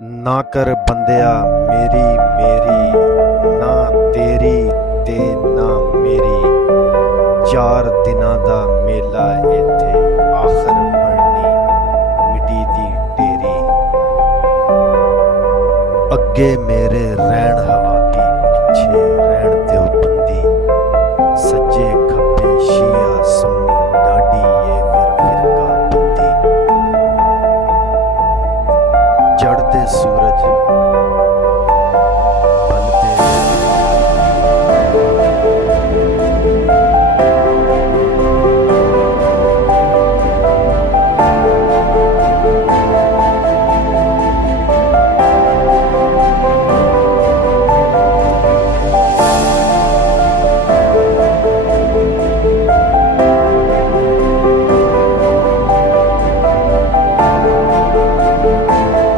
ਨਾ ਕਰ ਬੰਦਿਆ ਮੇਰੀ ਮੇਰੀ, ਨਾ ਤੇਰੀ ਤੇ ਨਾ ਮੇਰੀ। 4 ਦਿਨਾਂ ਦਾ ਮੇਲਾ ਇੱਥੇ, ਆਖਰ ਬਣਨੀ ਮਿੱਟੀ ਦੀ ਢੇਰੀ। ਅੱਗੇ ਮੇਰੇ ਰਹਿਣ ਹਵਾਤੀ, ਪਿੱਛੇ ਰਹਿਣ ਦਿਓ ਬੰਦੀ। ਸੱਜੇ ਖੱਬੇ ਸ਼ੀਆ ਸੁੰਨੀ, ਡਾਢੀ ਏ ਫਿਰ ਫਿਰਕਾ ਬੰਦੀ। ਚੜ੍ਹਦੇ ਸੂਰਜ